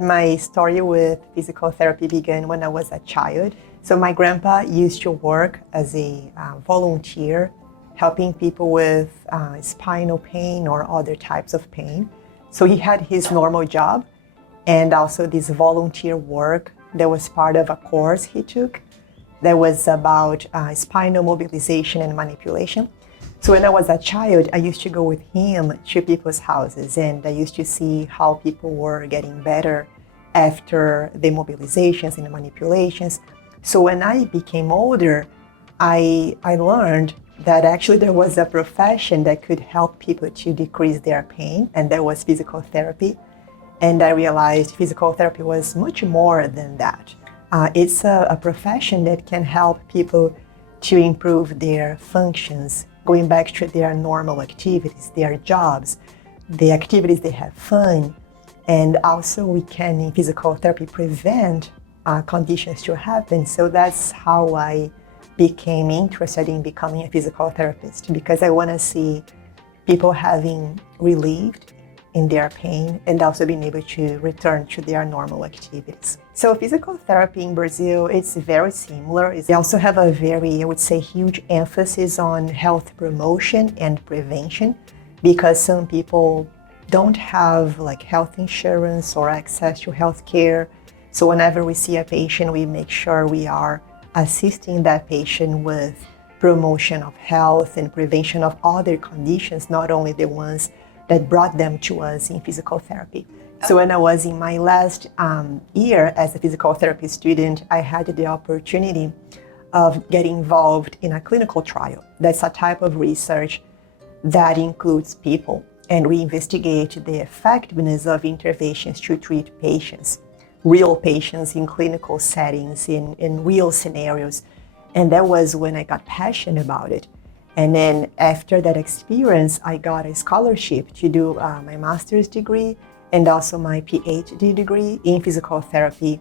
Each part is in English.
My story with physical therapy began when I was a child. So my grandpa used to work as a volunteer, helping people with spinal pain or other types of pain. So he had his normal job and also this volunteer work that was part of a course he took that was about spinal mobilization and manipulation. So when I was a child, I used to go with him to people's houses, and I used to see how people were getting better after the mobilizations and the manipulations. So when I became older, I learned that actually there was a profession that could help people to decrease their pain, and that was physical therapy. And I realized physical therapy was much more than that. It's a profession that can help people to improve their functions, going back to their normal activities, their jobs, the activities they have fun. And also we can, in physical therapy, prevent conditions to happen. So that's how I became interested in becoming a physical therapist, because I want to see people having relieved in their pain and also being able to return to their normal activities. So physical therapy in Brazil, it's very similar. They also have a very, I would say, huge emphasis on health promotion and prevention, because some people don't have like health insurance or access to health care. So whenever we see a patient, we make sure we are assisting that patient with promotion of health and prevention of other conditions, not only the ones that brought them to us in physical therapy. So when I was in my last year as a physical therapy student, I had the opportunity of getting involved in a clinical trial. That's a type of research that includes people, and we investigate the effectiveness of interventions to treat patients, real patients in clinical settings, in real scenarios. And that was when I got passionate about it. And then after that experience, I got a scholarship to do my master's degree and also my PhD degree in physical therapy,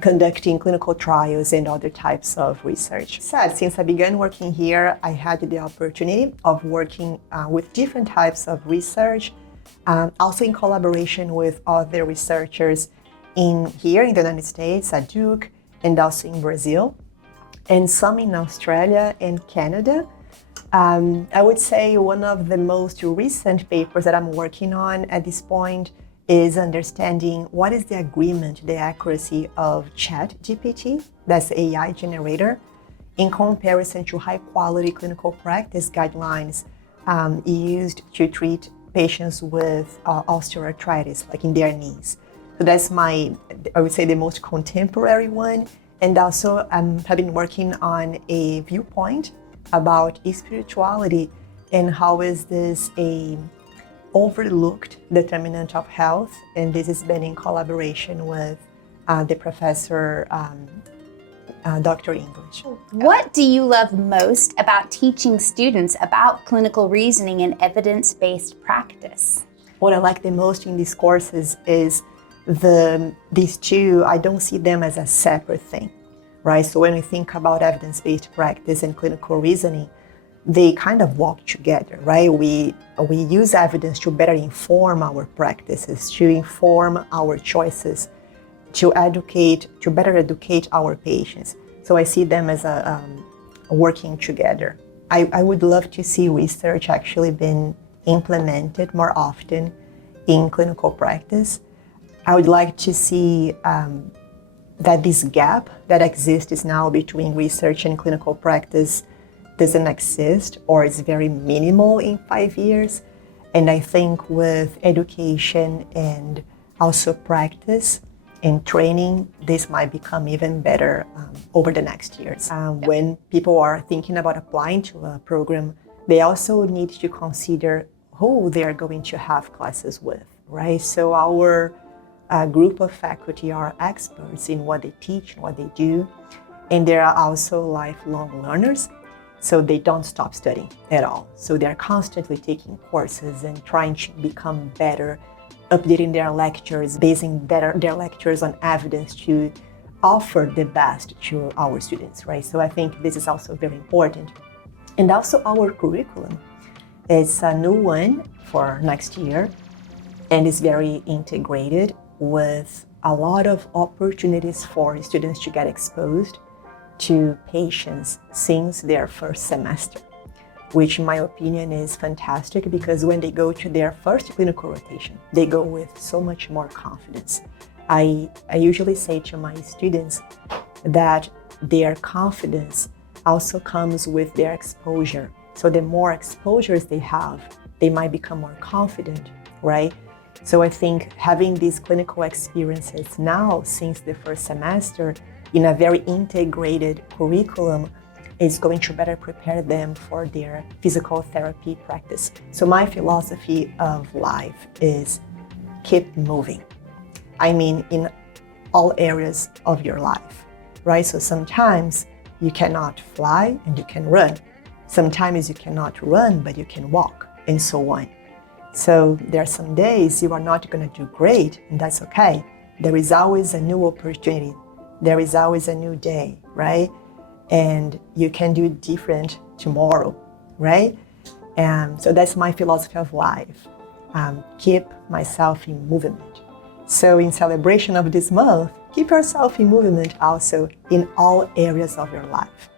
conducting clinical trials and other types of research. Since I began working here, I had the opportunity of working with different types of research, also in collaboration with other researchers here in the United States, at Duke, and also in Brazil, and some in Australia and Canada. I would say one of the most recent papers that I'm working on at this point is understanding what is the agreement, the accuracy of ChatGPT, that's AI generator, in comparison to high quality clinical practice guidelines used to treat patients with osteoarthritis, like in their knees. So that's I would say, the most contemporary one. And also have been working on a viewpoint about spirituality and how is this a overlooked determinant of health. And this has been in collaboration with the professor, Dr. English. What do you love most about teaching students about clinical reasoning and evidence-based practice? What I like the most in these courses is these two, I don't see them as a separate thing, right? So when we think about evidence-based practice and clinical reasoning, they kind of walk together, right? We use evidence to better inform our practices, to inform our choices, to better educate our patients. So I see them as working together. I would love to see research actually being implemented more often in clinical practice. I would like to see that this gap that exists now between research and clinical practice doesn't exist, or is very minimal in 5 years. And I think with education and also practice and training, this might become even better over the next years. When people are thinking about applying to a program, they also need to consider who they are going to have classes with, right? So our group of faculty are experts in what they teach and what they do, and they are also lifelong learners, so they don't stop studying at all. So they're constantly taking courses and trying to become better, updating their lectures, basing their lectures on evidence to offer the best to our students, right? So I think this is also very important. And also our curriculum is a new one for next year, and is very integrated with a lot of opportunities for students to get exposed to patients since their first semester, which in my opinion is fantastic because when they go to their first clinical rotation, they go with so much more confidence. I usually say to my students that their confidence also comes with their exposure. So the more exposures they have, they might become more confident, right? So I think having these clinical experiences now since the first semester in a very integrated curriculum is going to better prepare them for their physical therapy practice. So my philosophy of life is keep moving. I mean, in all areas of your life, right? So sometimes you cannot fly and you can run. Sometimes you cannot run, but you can walk, and so on. So there are some days you are not going to do great, and that's okay. There is always a new opportunity. There is always a new day, right? And you can do it different tomorrow, right? And so that's my philosophy of life. Keep myself in movement. So in celebration of this month, keep yourself in movement also in all areas of your life.